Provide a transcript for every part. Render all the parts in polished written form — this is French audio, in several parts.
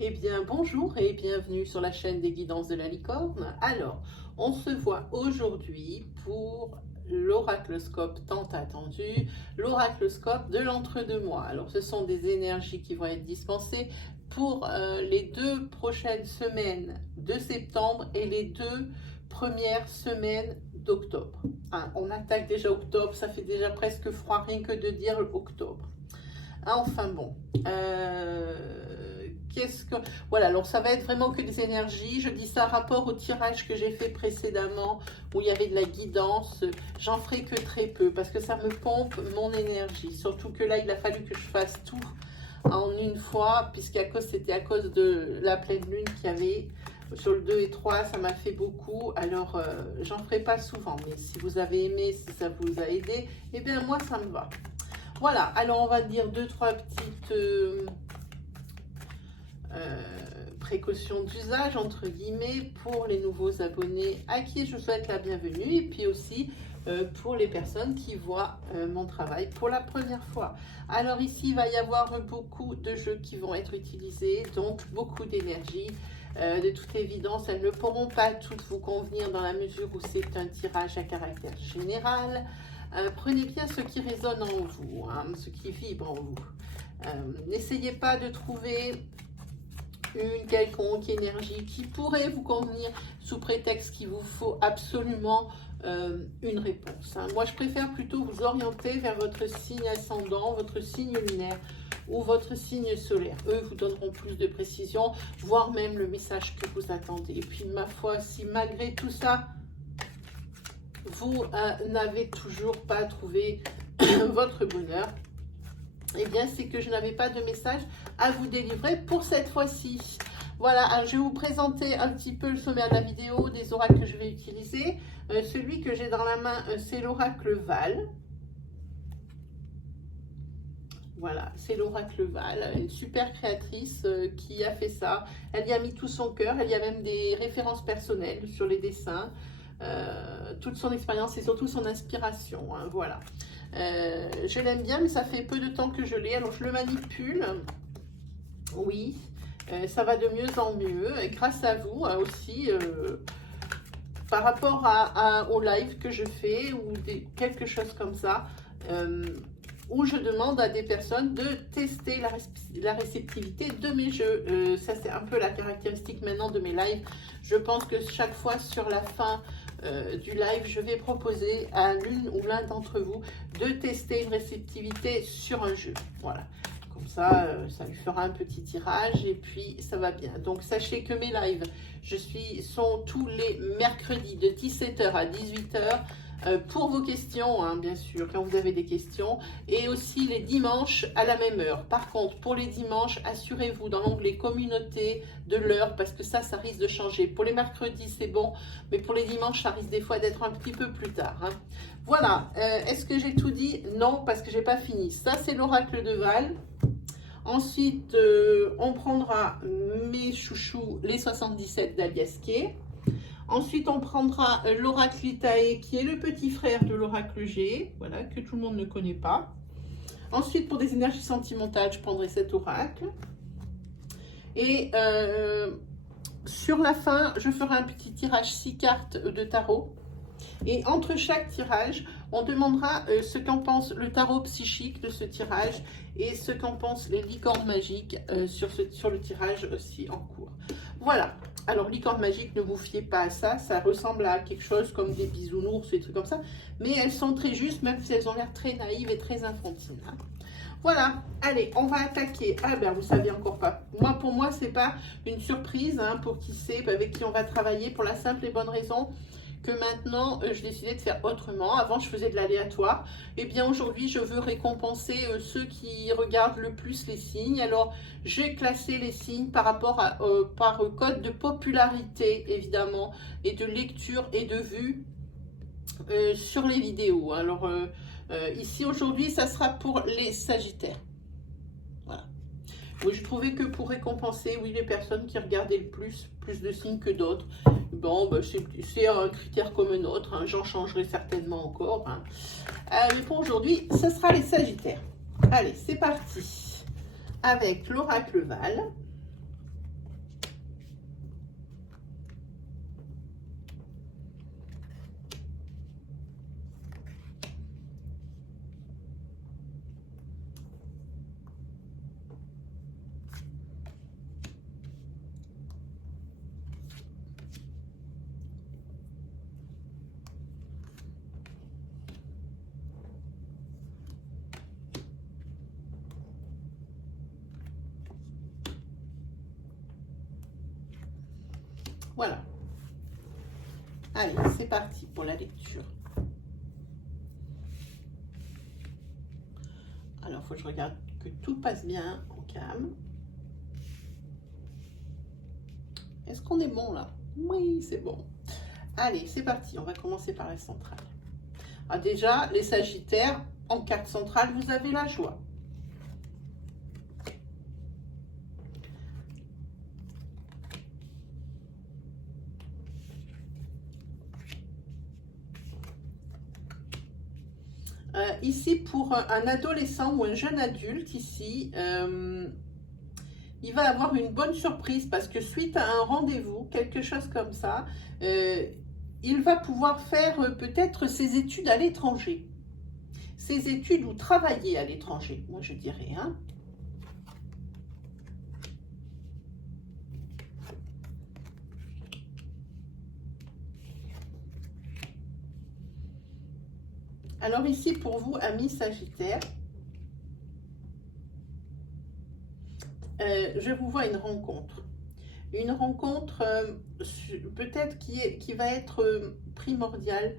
Eh bien, bonjour et bienvenue sur la chaîne des guidances de la licorne. Alors, on se voit aujourd'hui pour l'oracloscope tant attendu, l'oracloscope de l'entre-deux-mois. Alors, ce sont des énergies qui vont être dispensées pour les 2 prochaines semaines de septembre et les 2 premières semaines d'octobre. Hein, on attaque déjà octobre, ça fait déjà presque froid rien que de dire octobre. Enfin bon, qu'est-ce que... Voilà, alors ça va être vraiment que des énergies. Je dis ça rapport au tirage que j'ai fait précédemment où il y avait de la guidance. J'en ferai que très peu parce que ça me pompe mon énergie. Surtout que là, il a fallu que je fasse tout en une fois c'était à cause de la pleine lune qu'il y avait sur le 2 et 3, ça m'a fait beaucoup. Alors, j'en ferai pas souvent. Mais si vous avez aimé, si ça vous a aidé, eh bien moi, ça me va. Voilà, alors on va dire 2-3 petites précautions d'usage, entre guillemets, pour les nouveaux abonnés à qui je souhaite la bienvenue, et puis aussi pour les personnes qui voient mon travail pour la première fois. Alors ici, il va y avoir beaucoup de jeux qui vont être utilisés, donc beaucoup d'énergie. De toute évidence, elles ne pourront pas toutes vous convenir dans la mesure où c'est un tirage à caractère général. Prenez bien ce qui résonne en vous, hein, ce qui vibre en vous. N'essayez pas de trouver une quelconque énergie qui pourrait vous convenir sous prétexte qu'il vous faut absolument une réponse. Hein. Moi, je préfère plutôt vous orienter vers votre signe ascendant, votre signe lunaire ou votre signe solaire. Eux vous donneront plus de précision, voire même le message que vous attendez. Et puis, ma foi, si malgré tout ça, vous n'avez toujours pas trouvé votre bonheur, eh bien c'est que je n'avais pas de message à vous délivrer pour cette fois-ci. Voilà, alors je vais vous présenter un petit peu le sommaire de la vidéo, des oracles que je vais utiliser. Celui que j'ai dans la main, c'est l'oracle Val. Voilà, c'est l'oracle Val, une super créatrice qui a fait ça. Elle y a mis tout son cœur, elle y a même des références personnelles sur les dessins. Toute son expérience et surtout son inspiration, hein, voilà. Je l'aime bien, mais ça fait peu de temps que je l'ai, alors je le manipule. Oui, ça va de mieux en mieux, et grâce à vous aussi, par rapport au live que je fais, ou quelque chose comme ça, où je demande à des personnes de tester la réceptivité de mes jeux. Ça, c'est un peu la caractéristique maintenant de mes lives. Je pense que chaque fois sur la fin du live, je vais proposer à l'une ou l'un d'entre vous de tester une réceptivité sur un jeu. Voilà. Comme ça, ça lui fera un petit tirage et puis ça va bien. Donc, sachez que mes lives, sont tous les mercredis de 17 h à 18 h. Pour vos questions, hein, bien sûr, quand vous avez des questions, et aussi les dimanches à la même heure. Par contre, pour les dimanches, assurez-vous dans l'onglet communauté de l'heure, parce que ça risque de changer. Pour les mercredis, c'est bon, mais pour les dimanches, ça risque des fois d'être un petit peu plus tard. Hein. Voilà, est-ce que j'ai tout dit? Non, parce que j'ai pas fini. Ça, c'est l'oracle de Val. Ensuite, on prendra mes chouchous, les 77 d'Aliasquet. Ensuite, on prendra l'oracle Itae, qui est le petit frère de l'oracle G, voilà, que tout le monde ne connaît pas. Ensuite, pour des énergies sentimentales, je prendrai cet oracle. Et sur la fin, je ferai un petit tirage 6 cartes de tarot. Et entre chaque tirage, on demandera ce qu'en pense le tarot psychique de ce tirage et ce qu'en pensent les licornes magiques sur le tirage aussi en cours. Voilà. Alors, licorne magique, ne vous fiez pas à ça. Ça ressemble à quelque chose comme des bisounours, des trucs comme ça. Mais elles sont très justes, même si elles ont l'air très naïves et très enfantines. Hein. Voilà. Allez, on va attaquer. Ah ben, vous savez encore pas. Pour moi, c'est pas une surprise hein, pour qui c'est, avec qui on va travailler, pour la simple et bonne raison que maintenant, j'ai décidé de faire autrement. Avant, je faisais de l'aléatoire. Et bien, aujourd'hui, je veux récompenser ceux qui regardent le plus les signes. Alors, j'ai classé les signes par rapport par code de popularité, évidemment, et de lecture et de vue sur les vidéos. Alors, ici, aujourd'hui, ça sera pour les Sagittaires. Voilà. Oui, je trouvais que pour récompenser, oui, les personnes qui regardaient le plus de signes que d'autres, bon, bah, c'est un critère comme un autre, hein, j'en changerai certainement encore. Hein. Mais pour aujourd'hui, ce sera les Sagittaires. Allez, c'est parti avec l'oracle Val. Voilà. Allez, c'est parti pour la lecture. Alors, il faut que je regarde que tout passe bien au calme. Est-ce qu'on est bon là? Oui, c'est bon. Allez, c'est parti. On va commencer par la centrale. Ah, déjà, les Sagittaires, en carte centrale, vous avez la joie. Ici, pour un adolescent ou un jeune adulte, ici, il va avoir une bonne surprise parce que suite à un rendez-vous, quelque chose comme ça, il va pouvoir faire peut-être ses études à l'étranger. Ses études ou travailler à l'étranger, moi je dirais. Hein. Alors ici, pour vous, amis Sagittaires, je vous vois une rencontre. Une rencontre peut-être qui va être primordiale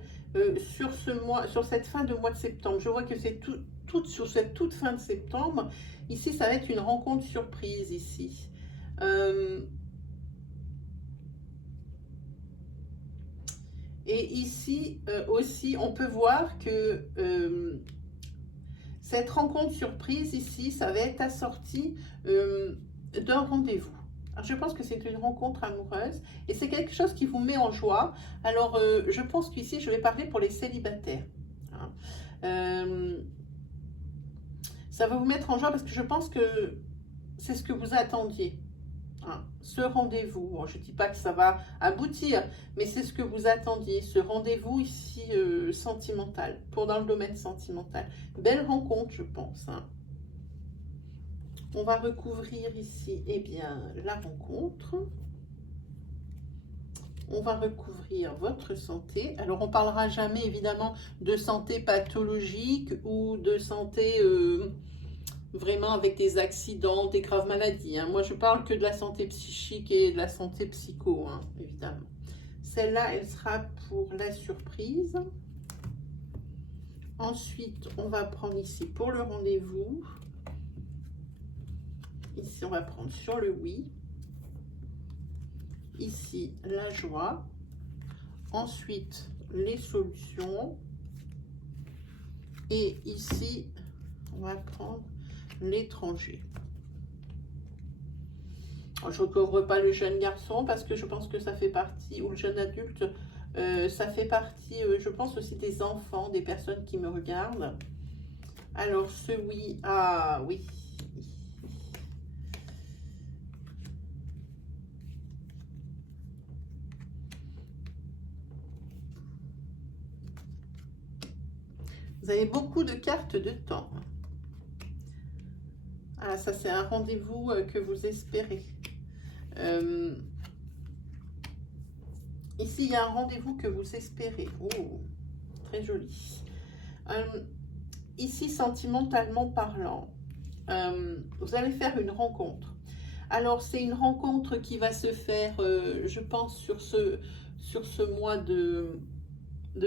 sur ce mois, sur cette fin de mois de septembre. Je vois que c'est sur cette toute fin de septembre. Ici, ça va être une rencontre surprise ici. Et ici aussi, on peut voir que cette rencontre surprise ici, ça va être assorti d'un rendez-vous. Je pense que c'est une rencontre amoureuse et c'est quelque chose qui vous met en joie. Alors, je pense qu'ici, je vais parler pour les célibataires. Hein. Ça va vous mettre en joie parce que je pense que c'est ce que vous attendiez. Hein. Ce rendez-vous, bon, je ne dis pas que ça va aboutir, mais c'est ce que vous attendiez. Ce rendez-vous ici sentimental, pour dans le domaine sentimental. Belle rencontre, je pense. Hein. On va recouvrir ici, eh bien, la rencontre. On va recouvrir votre santé. Alors, on ne parlera jamais, évidemment, de santé pathologique ou de santé vraiment avec des accidents, des graves maladies. Hein. Moi, je parle que de la santé psychique et de la santé psycho, hein, évidemment. Celle-là, elle sera pour la surprise. Ensuite, on va prendre ici pour le rendez-vous. Ici, on va prendre sur le oui. Ici, la joie. Ensuite, les solutions. Et ici, on va prendre l'étranger. Je ne recouvre pas le jeune garçon parce que je pense que ça fait partie, ou le jeune adulte, ça fait partie, je pense aussi des enfants, des personnes qui me regardent. Alors, ce oui, ah oui. Vous avez beaucoup de cartes de temps. Ah, ça, c'est un rendez-vous que vous espérez. Ici, il y a un rendez-vous que vous espérez. Oh, très joli. Ici, sentimentalement parlant, vous allez faire une rencontre. Alors, c'est une rencontre qui va se faire, je pense, sur ce mois de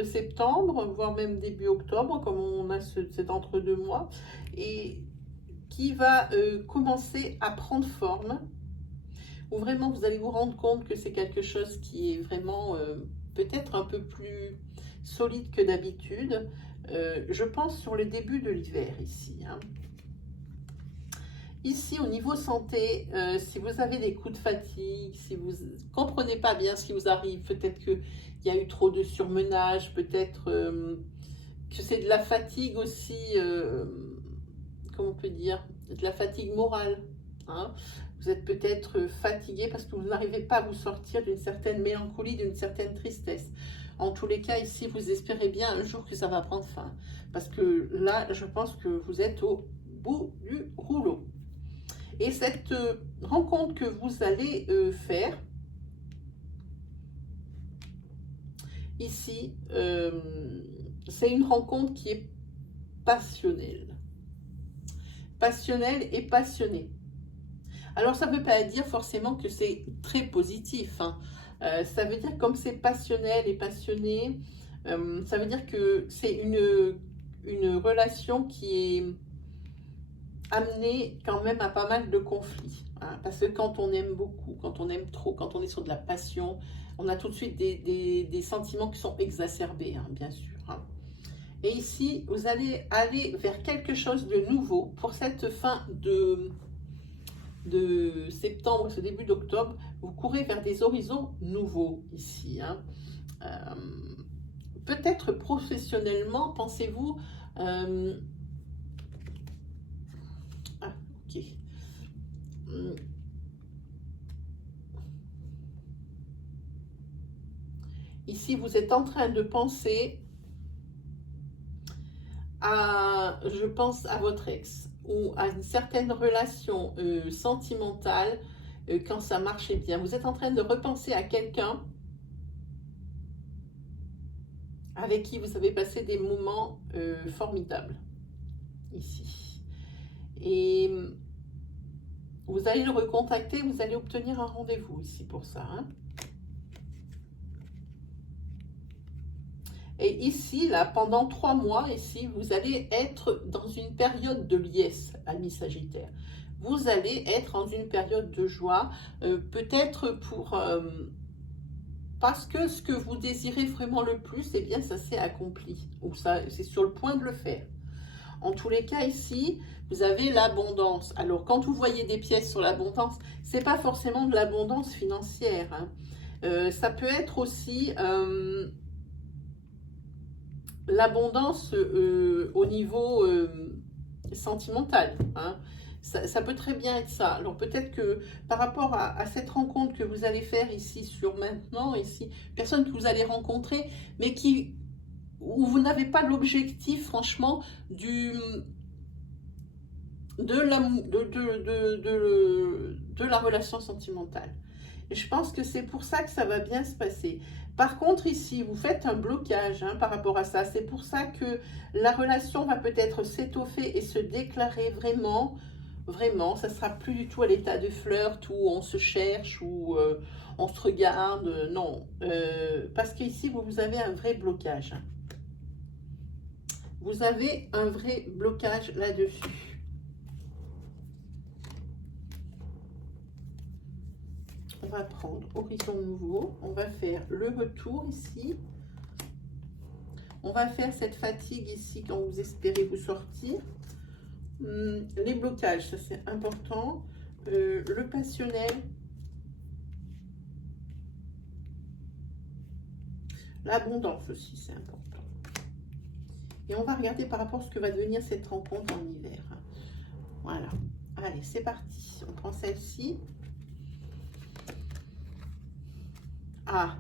septembre, voire même début octobre, comme on a cet entre-deux mois, et qui va commencer à prendre forme, où vraiment vous allez vous rendre compte que c'est quelque chose qui est vraiment peut-être un peu plus solide que d'habitude. Je pense sur le début de l'hiver ici. Hein. Ici, au niveau santé, si vous avez des coups de fatigue, si vous ne comprenez pas bien ce qui vous arrive, peut-être qu'il y a eu trop de surmenage, peut-être que c'est de la fatigue aussi, comment on peut dire, de la fatigue morale. Hein. Vous êtes peut-être fatigué parce que vous n'arrivez pas à vous sortir d'une certaine mélancolie, d'une certaine tristesse. En tous les cas, ici, vous espérez bien un jour que ça va prendre fin. Parce que là, je pense que vous êtes au bout du rouleau. Et cette rencontre que vous allez faire, ici, c'est une rencontre qui est passionnelle. Passionnelle et passionnée. Alors, ça ne veut pas dire forcément que c'est très positif. Hein. Ça veut dire comme c'est passionnel et passionné, ça veut dire que c'est une relation qui est amenée quand même à pas mal de conflits. Hein, parce que quand on aime beaucoup, quand on aime trop, quand on est sur de la passion, on a tout de suite des sentiments qui sont exacerbés, hein, bien sûr. Hein. Et ici, vous allez aller vers quelque chose de nouveau pour cette fin de septembre, ce début d'octobre. Vous courez vers des horizons nouveaux ici. Hein. Peut-être professionnellement, pensez-vous... ok. Ici, vous êtes en train de penser je pense à votre ex ou à une certaine relation sentimentale quand ça marchait bien. Vous êtes en train de repenser à quelqu'un avec qui vous avez passé des moments formidables ici. Et vous allez le recontacter, vous allez obtenir un rendez-vous ici pour ça. Hein. Et ici, là, pendant 3 mois, ici, vous allez être dans une période de liesse, ami Sagittaire. Vous allez être dans une période de joie, peut-être pour... parce que ce que vous désirez vraiment le plus, eh bien, ça s'est accompli. Ou ça, c'est sur le point de le faire. En tous les cas, ici, vous avez l'abondance. Alors, quand vous voyez des pièces sur l'abondance, ce n'est pas forcément de l'abondance financière. Hein. Ça peut être aussi... l'abondance au niveau sentimental. Hein. Ça peut très bien être ça. Alors peut-être que par rapport à cette rencontre que vous allez faire ici sur maintenant, ici, personne que vous allez rencontrer, mais où vous n'avez pas l'objectif, franchement, de la relation sentimentale. Et je pense que c'est pour ça que ça va bien se passer. Par contre, ici, vous faites un blocage hein, par rapport à ça. C'est pour ça que la relation va peut-être s'étoffer et se déclarer vraiment. Vraiment, ça ne sera plus du tout à l'état de flirt où on se cherche, où on se regarde. Non, parce qu'ici, vous avez un vrai blocage. Vous avez un vrai blocage là-dessus. On va prendre horizon nouveau, on va faire le retour ici, on va faire cette fatigue ici quand vous espérez vous sortir, les blocages, ça c'est important, le passionnel, l'abondance aussi c'est important. Et on va regarder par rapport à ce que va devenir cette rencontre en hiver. Voilà, allez c'est parti, on prend celle-ci. Ah,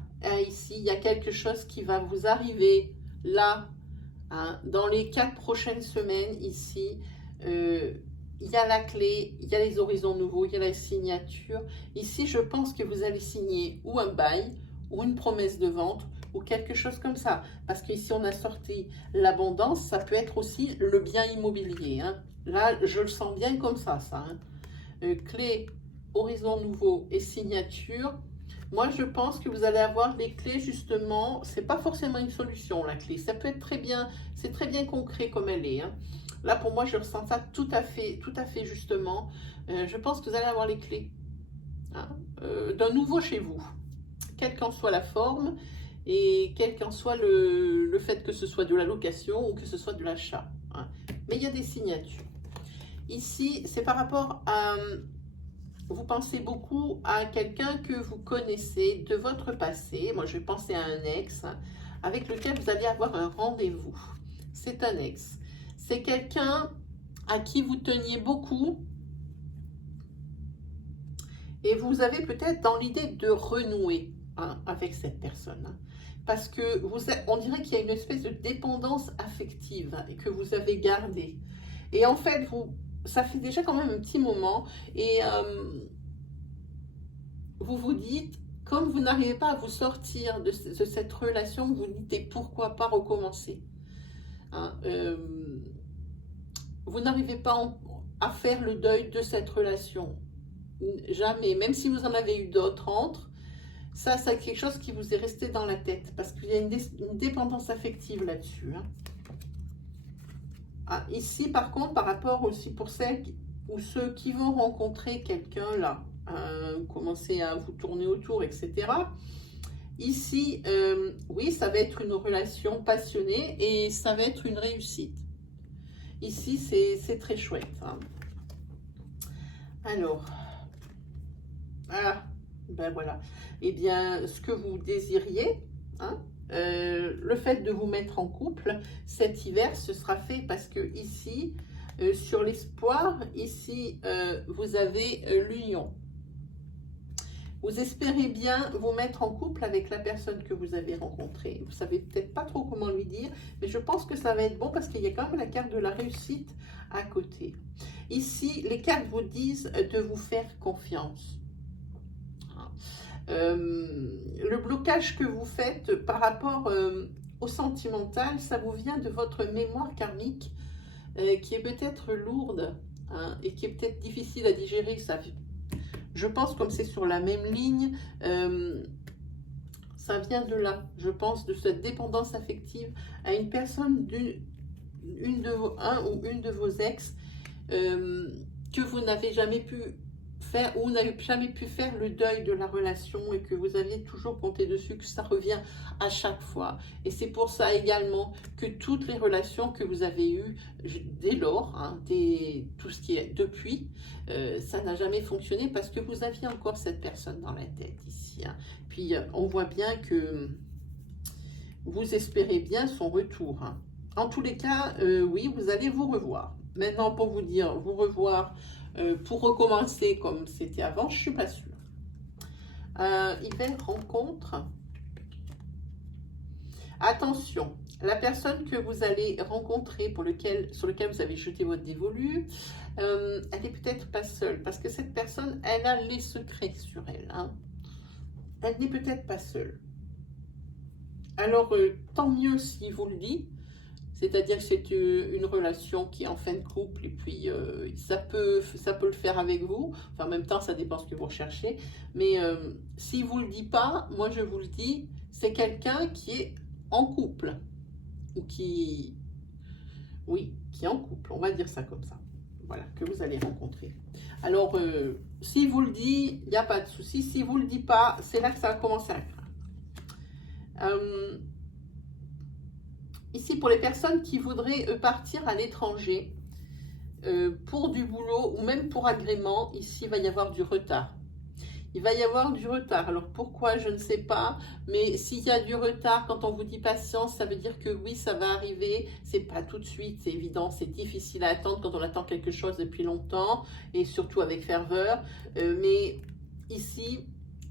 ici, il y a quelque chose qui va vous arriver là, hein, dans les 4 prochaines semaines, ici. Il y a la clé, il y a les horizons nouveaux, il y a la signature. Ici, je pense que vous allez signer ou un bail, ou une promesse de vente, ou quelque chose comme ça. Parce qu'ici, on a sorti l'abondance, ça peut être aussi le bien immobilier. Hein. Là, je le sens bien comme ça. Hein. Clé, horizon nouveau et signature. Moi, je pense que vous allez avoir les clés, justement. C'est pas forcément une solution, la clé. Ça peut être très bien, c'est très bien concret comme elle est. Hein. Là, pour moi, je ressens ça tout à fait justement. Je pense que vous allez avoir les clés hein, d'un nouveau chez vous. Quelle qu'en soit la forme et quel qu'en soit le fait que ce soit de la location ou que ce soit de l'achat. Hein. Mais il y a des signatures. Ici, c'est par rapport à... Vous pensez beaucoup à quelqu'un que vous connaissez de votre passé. Moi, je vais penser à un ex hein, avec lequel vous allez avoir un rendez-vous. C'est un ex. C'est quelqu'un à qui vous teniez beaucoup et vous avez peut-être dans l'idée de renouer hein, avec cette personne. Hein, parce que on dirait qu'il y a une espèce de dépendance affective hein, que vous avez gardée. Et en fait, ça fait déjà quand même un petit moment et vous vous dites, comme vous n'arrivez pas à vous sortir de cette relation, vous vous dites pourquoi pas recommencer. Hein, vous n'arrivez pas à faire le deuil de cette relation. Jamais, même si vous en avez eu d'autres entre, Ça, c'est quelque chose qui vous est resté dans la tête parce qu'il y a une dépendance affective là-dessus. Hein. Ah, ici, par contre, par rapport aussi pour celles ou ceux qui vont rencontrer quelqu'un là, commencer à vous tourner autour, etc. Ici, oui, ça va être une relation passionnée et ça va être une réussite. Ici, c'est très chouette. Hein. Alors, ben voilà. Eh bien, ce que vous désiriez, hein, le fait de vous mettre en couple cet hiver, ce sera fait parce que ici, sur l'espoir, ici, vous avez l'union. Vous espérez bien vous mettre en couple avec la personne que vous avez rencontrée. Vous savez peut-être pas trop comment lui dire, mais je pense que ça va être bon parce qu'il y a quand même la carte de la réussite à côté. Ici, les cartes vous disent de vous faire confiance. Le blocage que vous faites par rapport au sentimental, ça vous vient de votre mémoire karmique qui est peut-être lourde hein, et qui est peut-être difficile à digérer. Ça, je pense comme c'est sur la même ligne, ça vient de là. Je pense de cette dépendance affective à une personne un ou une de vos ex que vous n'avez jamais pu faire ou n'avez jamais pu faire le deuil de la relation et que vous aviez toujours compté dessus, que ça revient à chaque fois. Et c'est pour ça également que toutes les relations que vous avez eues dès lors, hein, tout ce qui est depuis, ça n'a jamais fonctionné parce que vous aviez encore cette personne dans la tête ici. Hein. Puis on voit bien que vous espérez bien son retour. Hein. En tous les cas, oui, vous allez vous revoir. Maintenant, pour vous dire, vous revoir pour recommencer comme c'était avant, je ne suis pas sûre. Hiver rencontre. Attention, la personne que vous allez rencontrer, sur lequel vous avez jeté votre dévolu, elle n'est peut-être pas seule, parce que cette personne, elle a les secrets sur elle. Hein. Elle n'est peut-être pas seule. Alors, tant mieux si vous le dit, c'est-à-dire que c'est une relation qui est en fin de couple et puis ça peut le faire avec vous. Enfin, en même temps, ça dépend ce que vous recherchez. Mais s'il ne vous le dit pas, moi je vous le dis, c'est quelqu'un qui est en couple. Ou qui... Oui, qui est en couple, on va dire ça comme ça. Voilà, que vous allez rencontrer. Alors, s'il vous le dit, il n'y a pas de souci. S'il ne vous le dit pas, c'est là que ça va commencer à craindre. Ici, pour les personnes qui voudraient partir à l'étranger pour du boulot ou même pour agrément, ici, il va y avoir du retard. Il va y avoir du retard. Alors, pourquoi, je ne sais pas. Mais s'il y a du retard, quand on vous dit patience, ça veut dire que oui, ça va arriver. C'est pas tout de suite, c'est évident. C'est difficile à attendre quand on attend quelque chose depuis longtemps et surtout avec ferveur. Mais ici...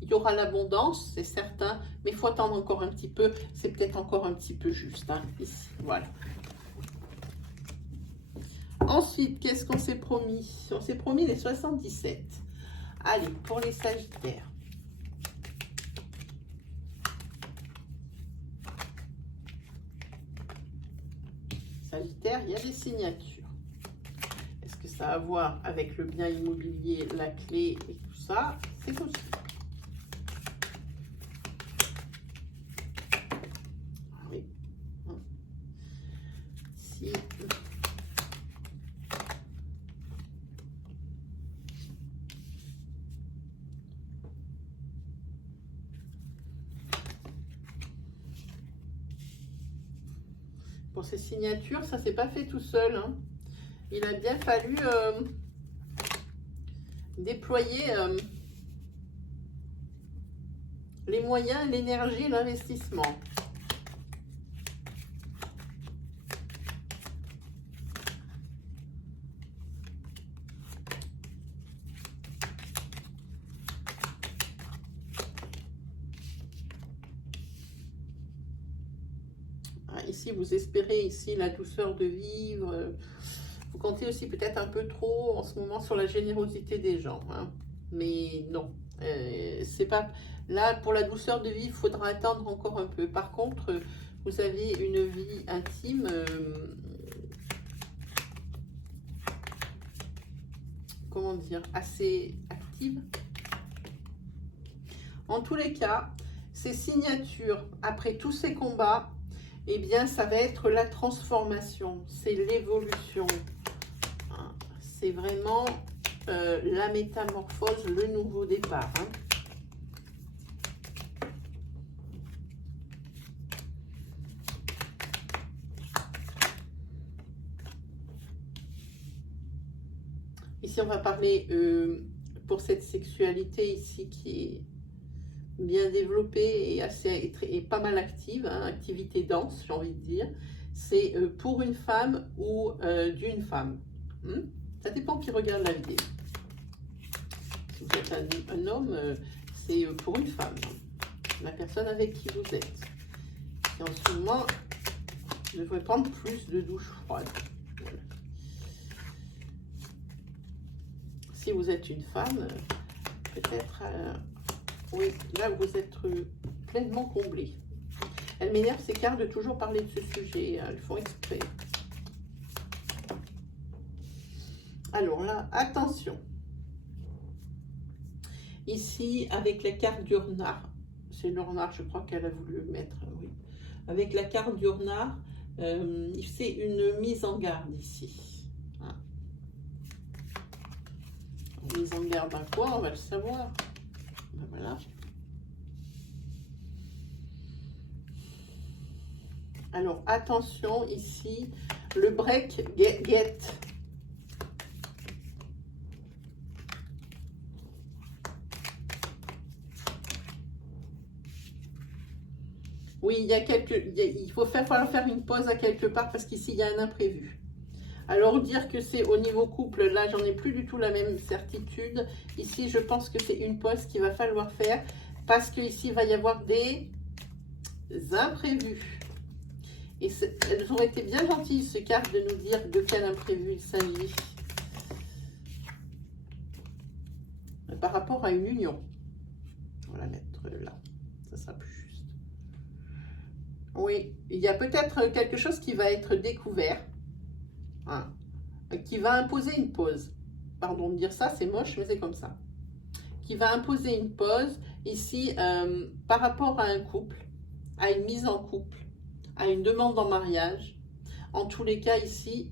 il y aura l'abondance, c'est certain, mais il faut attendre encore un petit peu. C'est peut-être encore un petit peu juste, hein, ici. Voilà. Ensuite, qu'est-ce qu'on s'est promis? On s'est promis les 77. Allez, pour les Sagittaires. Sagittaire, il y a des signatures. Est-ce que ça a à voir avec le bien immobilier, la clé et tout ça? C'est possible. Pour ces signatures, ça s'est pas fait tout seul. Hein. Il a bien fallu déployer les moyens, l'énergie, l'investissement. Ici, vous espérez ici la douceur de vivre. Vous comptez aussi peut-être un peu trop en ce moment sur la générosité des gens. Hein. Mais non, c'est pas... Là, pour la douceur de vivre, il faudra attendre encore un peu. Par contre, vous avez une vie intime comment dire, assez active. En tous les cas, ces signatures, après tous ces combats, eh bien, ça va être la transformation, c'est l'évolution. Hein. C'est vraiment la métamorphose, le nouveau départ. Hein. Ici, on va parler pour cette sexualité ici qui est bien développée et pas mal active, hein, activité dense, j'ai envie de dire. C'est pour une femme ou d'une femme. Ça dépend qui regarde la vidéo. Si vous êtes un homme, c'est pour une femme, la personne avec qui vous êtes. Et en ce moment, je devrais prendre plus de douche froide. Voilà. Si vous êtes une femme, peut-être, oui, là vous êtes pleinement comblé. Elle m'énerve ces cartes de toujours parler de ce sujet, elles font exprès. Alors là, attention. Ici, avec la carte du renard, c'est le renard, je crois qu'elle a voulu le mettre, oui. Avec la carte du renard, c'est une mise en garde ici. Hein. Mise en garde à quoi? On va le savoir. Ben voilà. Alors, attention, ici, le break get. Oui, il faut falloir faire une pause à quelque part parce qu'ici, il y a un imprévu. Alors, dire que c'est au niveau couple, là, j'en ai plus du tout la même certitude. Ici, je pense que c'est une pause qu'il va falloir faire parce qu'ici, il va y avoir des imprévus. Et elles auraient été bien gentilles, ce carte, de nous dire de quel imprévu il s'agit. Par rapport à une union. On va la mettre là. Ça sera plus juste. Oui, il y a peut-être quelque chose qui va être découvert. Hein, qui va imposer une pause. Pardon de dire ça, c'est moche, mais c'est comme ça. Qui va imposer une pause, ici, par rapport à un couple, à une mise en couple, à une demande en mariage. En tous les cas, ici,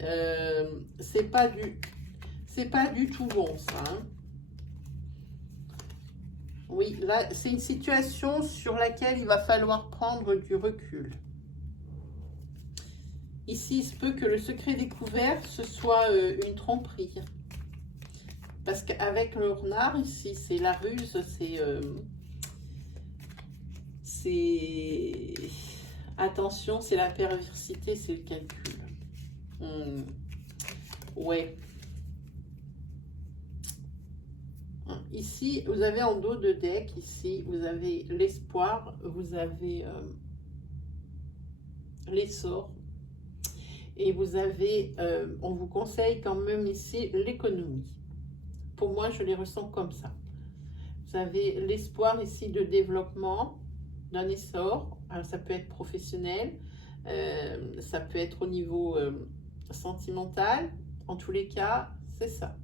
c'est pas du tout bon, ça. Hein. Oui, là, c'est une situation sur laquelle il va falloir prendre du recul. Ici, il se peut que le secret découvert, ce soit une tromperie. Parce qu'avec le renard, ici, c'est la ruse, c'est... Attention, c'est la perversité, c'est le calcul. Ouais. Ici, vous avez en dos de deck, ici, vous avez l'espoir, vous avez les sorts. Et vous avez, on vous conseille quand même ici l'économie. Pour moi, je les ressens comme ça. Vous avez l'espoir ici de développement, d'un essor. Alors, ça peut être professionnel, ça peut être au niveau sentimental. En tous les cas, c'est ça.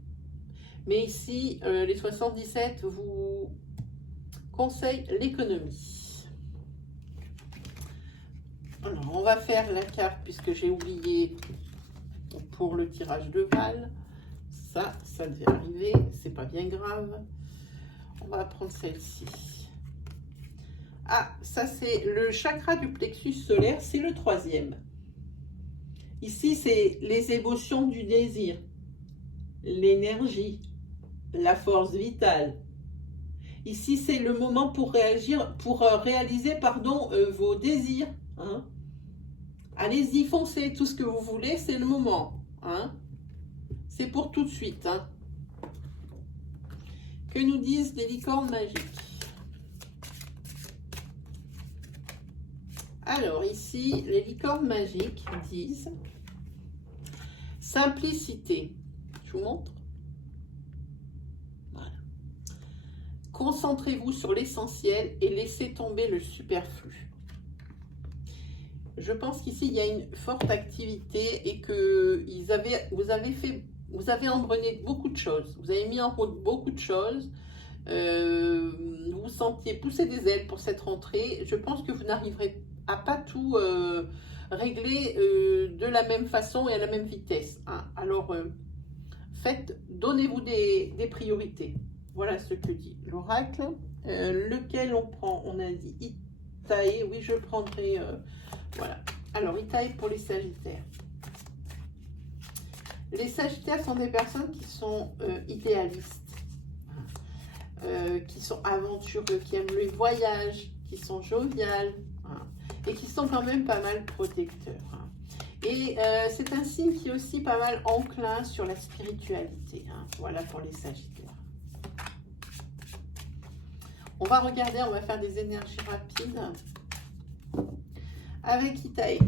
Mais ici, les 77 vous conseillent l'économie. Alors, on va faire la carte puisque j'ai oublié pour le tirage de Val. Ça devait arriver, c'est pas bien grave. On va prendre celle-ci. Ah, ça c'est le chakra du plexus solaire, c'est le 3e. Ici, c'est les émotions du désir, l'énergie, la force vitale. Ici, c'est le moment pour réaliser vos désirs. Hein. Allez-y, foncez, tout ce que vous voulez, c'est le moment. Hein. C'est pour tout de suite. Hein. Que nous disent les licornes magiques? Alors, ici, les licornes magiques disent simplicité. Je vous montre. Voilà. Concentrez-vous sur l'essentiel et laissez tomber le superflu. Je pense qu'ici, il y a une forte activité et que vous avez embrunné beaucoup de choses. Vous avez mis en route beaucoup de choses. Vous sentiez pousser des ailes pour cette rentrée, je pense que vous n'arriverez à pas tout régler de la même façon et à la même vitesse. Hein. Alors, donnez-vous des priorités. Voilà ce que dit l'oracle. Lequel on prend? On a dit Itae. Oui, je prendrai. Voilà. Alors, Itae pour les Sagittaires. Les Sagittaires sont des personnes qui sont idéalistes, qui sont aventureux, qui aiment les voyages, qui sont joviales, hein, et qui sont quand même pas mal protecteurs. Hein. Et c'est un signe qui est aussi pas mal enclin sur la spiritualité. Hein. Voilà pour les Sagittaires. On va regarder, on va faire des énergies rapides avec Itae.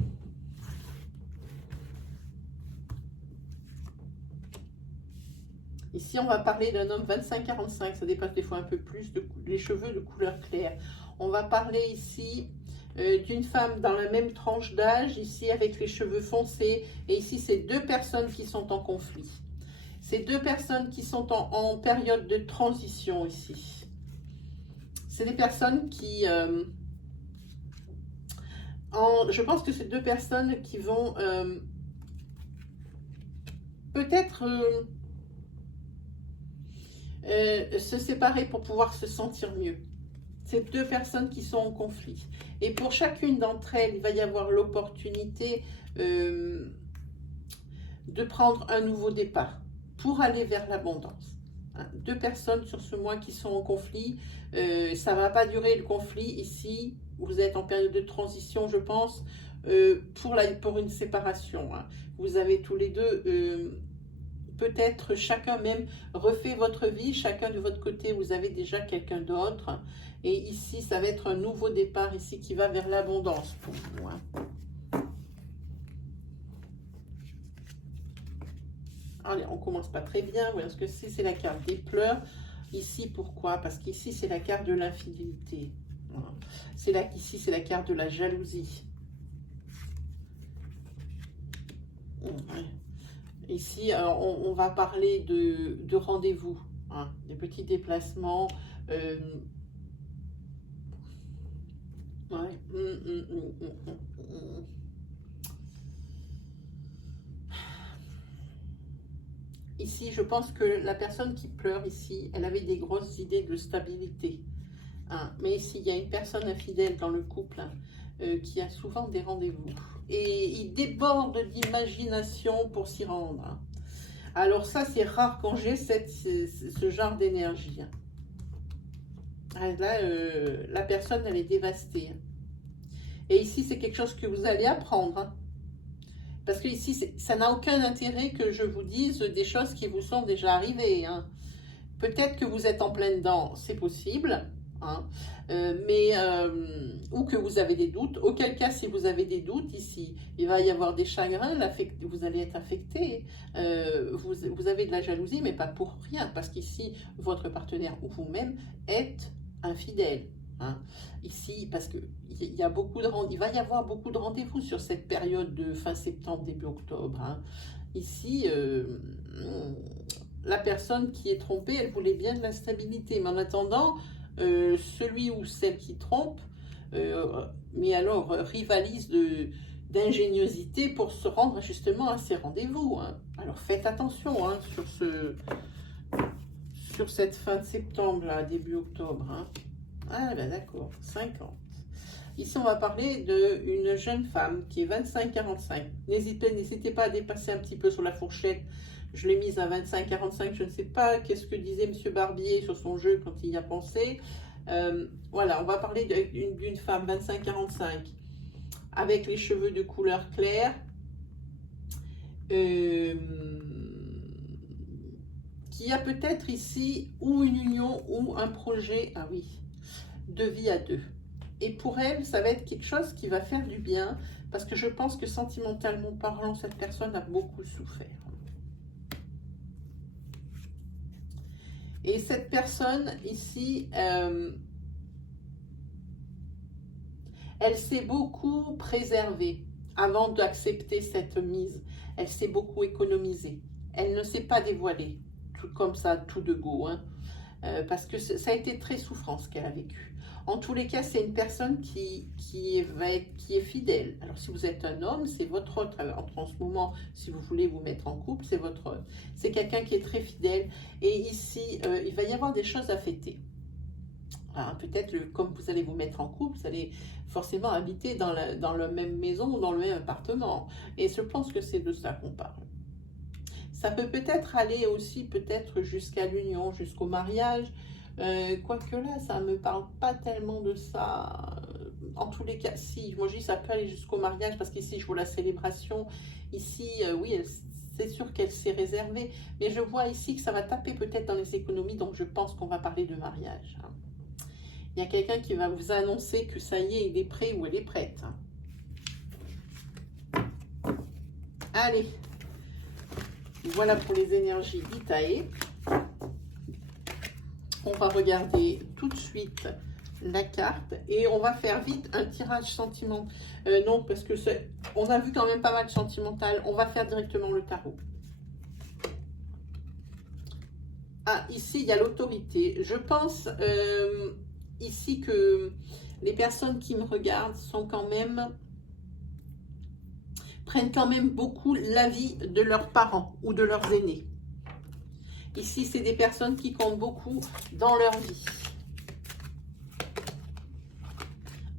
Ici, on va parler d'un homme 25-45, ça dépasse des fois un peu plus, les cheveux de couleur claire. On va parler ici d'une femme dans la même tranche d'âge, ici avec les cheveux foncés. Et ici, c'est deux personnes qui sont en conflit. C'est deux personnes qui sont en période de transition ici. C'est des personnes qui... je pense que c'est deux personnes qui vont peut-être... se séparer pour pouvoir se sentir mieux. C'est deux personnes qui sont en conflit. Et pour chacune d'entre elles, il va y avoir l'opportunité de prendre un nouveau départ pour aller vers l'abondance. Hein, deux personnes sur ce mois qui sont en conflit. Ça ne va pas durer le conflit ici. Vous êtes en période de transition, je pense, pour une séparation. Hein. Vous avez tous les deux... peut-être chacun même refait votre vie, chacun de votre côté, vous avez déjà quelqu'un d'autre. Et ici, ça va être un nouveau départ ici qui va vers l'abondance pour vous. Hein. Allez, on commence pas très bien. Voilà, parce que c'est la carte des pleurs. Ici, pourquoi? Parce qu'ici, c'est la carte de l'infidélité. Voilà. Ici, c'est la carte de la jalousie. Ouais. Ici, on va parler de rendez-vous, hein, des petits déplacements. Ouais. Ici, je pense que la personne qui pleure ici, elle avait des grosses idées de stabilité. Hein. Mais ici, il y a une personne infidèle dans le couple hein, qui a souvent des rendez-vous. Et il déborde d'imagination pour s'y rendre. Hein. Alors ça, c'est rare quand j'ai ce genre d'énergie. Hein. Là, la personne, elle est dévastée. Hein. Et ici, c'est quelque chose que vous allez apprendre. Hein. Parce que ici, ça n'a aucun intérêt que je vous dise des choses qui vous sont déjà arrivées. Hein. Peut-être que vous êtes en plein dedans, c'est possible. Hein. Ou que vous avez des doutes. Auquel cas, si vous avez des doutes ici, il va y avoir des chagrins, vous allez être affecté. Vous avez de la jalousie, mais pas pour rien. Parce qu'ici, votre partenaire ou vous-même êtes infidèle. Hein. Ici, parce que il va y avoir beaucoup de rendez-vous sur cette période de fin septembre, début octobre. Hein. Ici, la personne qui est trompée, elle voulait bien de la stabilité. Mais en attendant, celui ou celle qui trompe, mais alors rivalise d'ingéniosité pour se rendre justement à ces rendez-vous. Hein. Alors faites attention hein, sur cette fin de septembre, là, début octobre. Hein. Ah ben d'accord, 50. Ici, on va parler d'une jeune femme qui est 25-45. N'hésitez pas à dépasser un petit peu sur la fourchette. Je l'ai mise à 25-45. Je ne sais pas qu'est-ce que disait M. Barbier sur son jeu quand il y a pensé. Voilà, on va parler d'une femme 25-45 avec les cheveux de couleur claire. Qui a peut-être ici ou une union ou un projet. Ah oui. De vie à deux. Et pour elle, ça va être quelque chose qui va faire du bien, parce que je pense que sentimentalement parlant, cette personne a beaucoup souffert. Et cette personne ici, elle s'est beaucoup préservée avant d'accepter cette mise. Elle s'est beaucoup économisée. Elle ne s'est pas dévoilée, tout comme ça, tout de go. Hein. parce que ça a été très souffrant ce qu'elle a vécu. En tous les cas, c'est une personne qui est fidèle. Alors, si vous êtes un homme, c'est votre autre. En ce moment, si vous voulez vous mettre en couple, c'est votre autre. C'est quelqu'un qui est très fidèle. Et ici, il va y avoir des choses à fêter. Peut-être, comme vous allez vous mettre en couple, vous allez forcément habiter dans la même maison ou dans le même appartement. Et je pense que c'est de ça qu'on parle. Ça peut peut-être aller aussi, peut-être jusqu'à l'union, jusqu'au mariage. Quoique là, ça ne me parle pas tellement de ça. En tous les cas, si, moi je dis ça peut aller jusqu'au mariage, parce qu'ici je vois la célébration. Ici, oui, c'est sûr qu'elle s'est réservée. Mais je vois ici que ça va taper peut-être dans les économies, donc je pense qu'on va parler de mariage. Il y a quelqu'un qui va vous annoncer que ça y est, il est prêt ou elle est prête. Allez, voilà pour les énergies d'Itae. On va regarder tout de suite la carte et on va faire vite un tirage sentimental. Non, parce que on a vu quand même pas mal de sentimental. On va faire directement le tarot. Ah, ici, il y a l'autorité. Je pense ici que les personnes qui me regardent sont quand même... prennent quand même beaucoup l'avis de leurs parents ou de leurs aînés. Ici, c'est des personnes qui comptent beaucoup dans leur vie.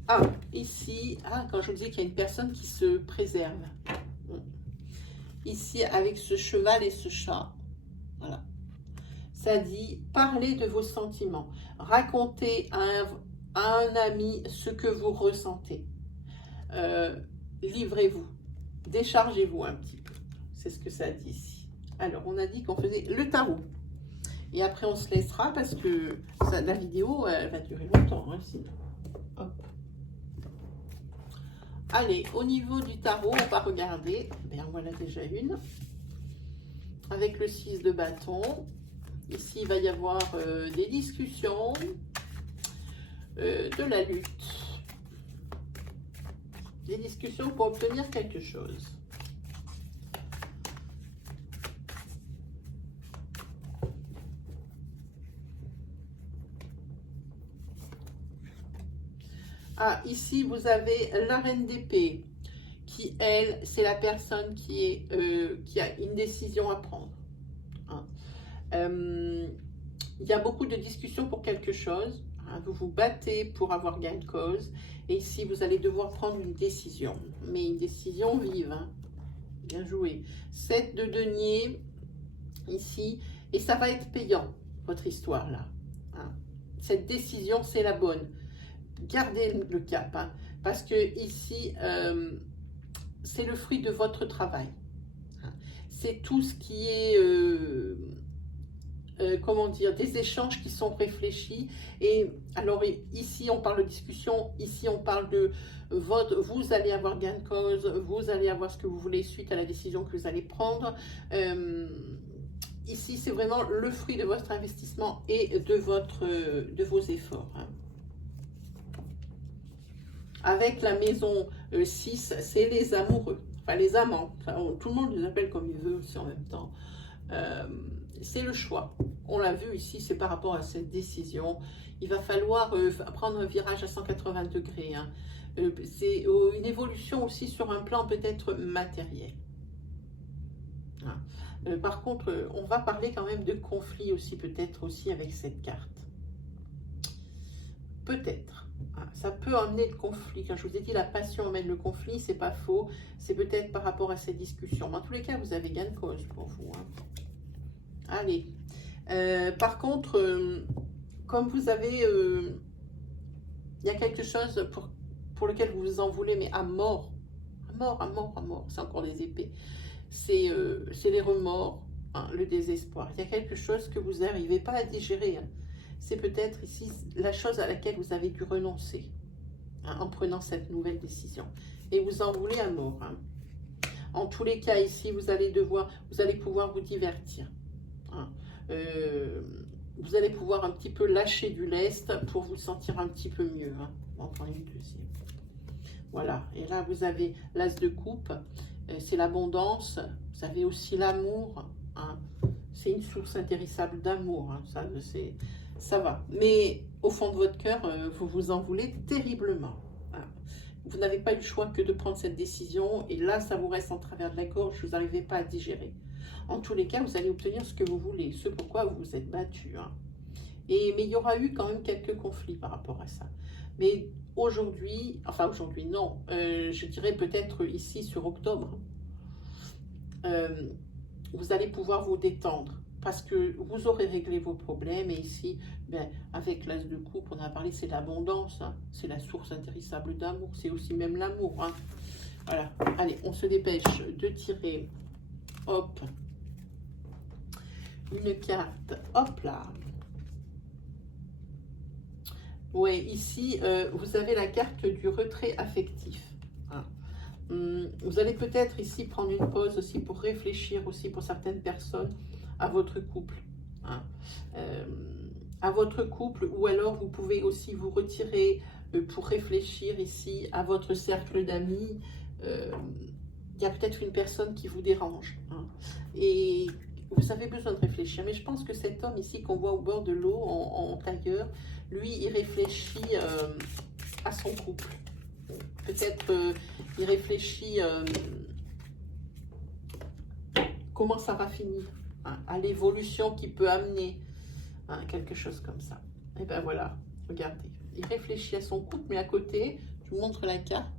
Ah, ici, quand je vous dis qu'il y a une personne qui se préserve. Ici, avec ce cheval et ce chat, voilà. Ça dit, parlez de vos sentiments. Racontez à un ami ce que vous ressentez. Livrez-vous. Déchargez-vous un petit peu. C'est ce que ça dit ici. Alors, on a dit qu'on faisait le tarot. Et après, on se laissera parce que la vidéo, elle va durer longtemps. Hein, sinon. Hop. Allez, au niveau du tarot, on va regarder. Bien, voilà déjà une. Avec le 6 de bâton. Ici, il va y avoir des discussions, de la lutte. Des discussions pour obtenir quelque chose. Ah, ici, vous avez la reine d'épée, qui, elle, c'est la personne qui a une décision à prendre. Hein. Il y a beaucoup de discussions pour quelque chose. Hein. Vous vous battez pour avoir gain de cause. Et ici, vous allez devoir prendre une décision. Mais une décision vive. Hein. Bien joué. 7 de denier, ici. Et ça va être payant, votre histoire, là. Hein. Cette décision, c'est la bonne. Gardez le cap, hein, parce que ici, c'est le fruit de votre travail. Hein. C'est tout ce qui est, comment dire, des échanges qui sont réfléchis. Et alors ici, on parle de discussion, ici, on parle de vous allez avoir gain de cause, vous allez avoir ce que vous voulez suite à la décision que vous allez prendre. Ici, c'est vraiment le fruit de votre investissement et de vos efforts. Hein. Avec la maison 6, c'est les amoureux, enfin les amants. Enfin, tout le monde les appelle comme il veut aussi en même temps. C'est le choix. On l'a vu ici, c'est par rapport à cette décision. Il va falloir prendre un virage à 180 degrés. Hein. C'est une évolution aussi sur un plan peut-être matériel. Hein. Par contre, on va parler quand même de conflit aussi, peut-être aussi avec cette carte. Peut-être. Ça peut amener le conflit. Quand je vous ai dit la passion amène le conflit, c'est pas faux. C'est peut-être par rapport à ces discussions. Mais en tous les cas, vous avez gain de cause pour vous. Hein. Allez. Par contre, comme vous avez... il y a quelque chose pour lequel vous vous en voulez, mais à mort. À mort, à mort, à mort. C'est encore des épées. C'est les remords, hein, le désespoir. Il y a quelque chose que vous n'arrivez pas à digérer. Hein. C'est peut-être ici la chose à laquelle vous avez dû renoncer, hein, en prenant cette nouvelle décision. Et vous en voulez à mort. Hein. En tous les cas, ici, vous allez pouvoir vous divertir. Hein. Vous allez pouvoir un petit peu lâcher du lest pour vous sentir un petit peu mieux. Hein. On va en prendre une deuxième. Voilà. Et là, vous avez l'as de coupe. C'est l'abondance. Vous avez aussi l'amour. Hein. C'est une source intéressable d'amour. Hein. Ça, c'est... ça va. Mais au fond de votre cœur, vous vous en voulez terriblement. Voilà. Vous n'avez pas eu le choix que de prendre cette décision, et là, ça vous reste en travers de la gorge, vous n'arrivez pas à digérer. En tous les cas, vous allez obtenir ce que vous voulez, ce pourquoi vous vous êtes battu. Hein. Mais il y aura eu quand même quelques conflits par rapport à ça. Mais aujourd'hui, enfin aujourd'hui non, je dirais peut-être ici sur octobre, vous allez pouvoir vous détendre parce que vous aurez réglé vos problèmes. Et ici, ben, avec l'as de coupe, on a parlé, c'est l'abondance, hein, c'est la source intéressable d'amour, c'est aussi même l'amour. Hein. Voilà, allez, on se dépêche de tirer, hop, une carte, hop là. Oui, ici, vous avez la carte du retrait affectif. Hein. Vous allez peut-être ici prendre une pause aussi pour réfléchir aussi pour certaines personnes à votre couple. Hein. À votre couple, ou alors vous pouvez aussi vous retirer pour réfléchir ici à votre cercle d'amis. Il y a peut-être une personne qui vous dérange. Hein. Et vous avez besoin de réfléchir. Mais je pense que cet homme ici qu'on voit au bord de l'eau en tailleur, lui, il réfléchit à son couple. Peut-être il réfléchit comment ça va finir, hein, à l'évolution qui peut amener, hein, quelque chose comme ça. Et ben voilà, regardez. Il réfléchit à son couple, mais à côté, je vous montre la carte.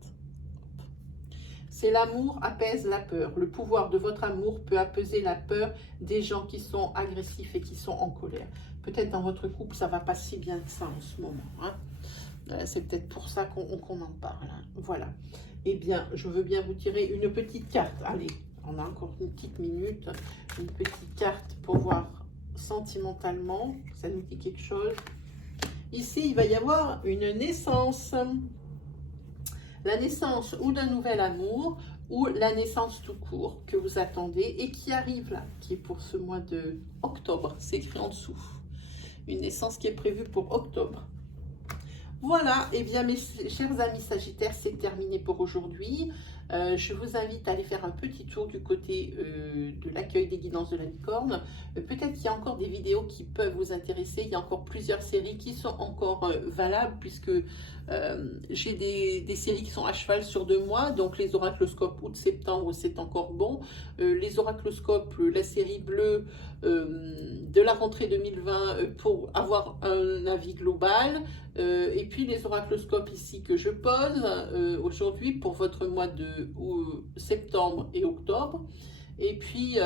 C'est l'amour apaise la peur. Le pouvoir de votre amour peut apaiser la peur des gens qui sont agressifs et qui sont en colère. Peut-être dans votre couple, ça ne va pas si bien que ça en ce moment. Hein. C'est peut-être pour ça qu'on en parle. Hein. Voilà. Eh bien, je veux bien vous tirer une petite carte. Allez, on a encore une petite minute. Une petite carte pour voir sentimentalement. Ça nous dit quelque chose. Ici, il va y avoir une naissance. La naissance ou d'un nouvel amour, ou la naissance tout court que vous attendez et qui arrive là, qui est pour ce mois de octobre. C'est écrit en dessous. Une naissance qui est prévue pour octobre. Voilà, et bien mes chers amis Sagittaires, c'est terminé pour aujourd'hui. Je vous invite à aller faire un petit tour du côté de l'accueil des guidances de la licorne. Peut-être qu'il y a encore des vidéos qui peuvent vous intéresser. Il y a encore plusieurs séries qui sont encore valables puisque j'ai des séries qui sont à cheval sur 2 mois. Donc les oracloscopes août-septembre, c'est encore bon. Les oracloscopes, la série bleue de la rentrée 2020 pour avoir un avis global. Et puis les oracloscopes ici que je pose aujourd'hui pour votre mois de septembre et octobre. Et puis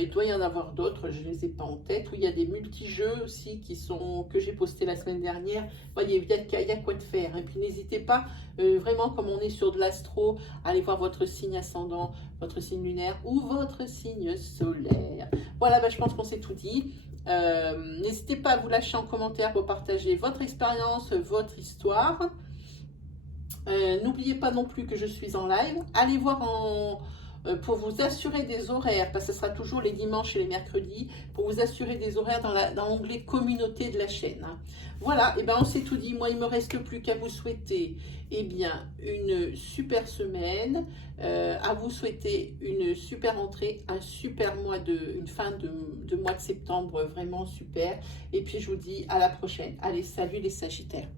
il doit y en avoir d'autres, je ne les ai pas en tête, où il y a des multi-jeux aussi que j'ai posté la semaine dernière. Voyez, il y a quoi de faire. Et puis n'hésitez pas, vraiment comme on est sur de l'astro, à aller voir votre signe ascendant, votre signe lunaire ou votre signe solaire. Voilà, je pense qu'on s'est tout dit. N'hésitez pas à vous lâcher en commentaire pour partager votre expérience, votre histoire. N'oubliez pas non plus que je suis en live. Allez voir pour vous assurer des horaires, parce que ce sera toujours les dimanches et les mercredis, pour vous assurer des horaires dans l'onglet communauté de la chaîne. Hein. Voilà, et ben on s'est tout dit. Moi, il ne me reste plus qu'à vous souhaiter bien, une super semaine, à vous souhaiter une super entrée, un super mois une fin de mois de septembre vraiment super. Et puis je vous dis à la prochaine. Allez, salut les Sagittaires.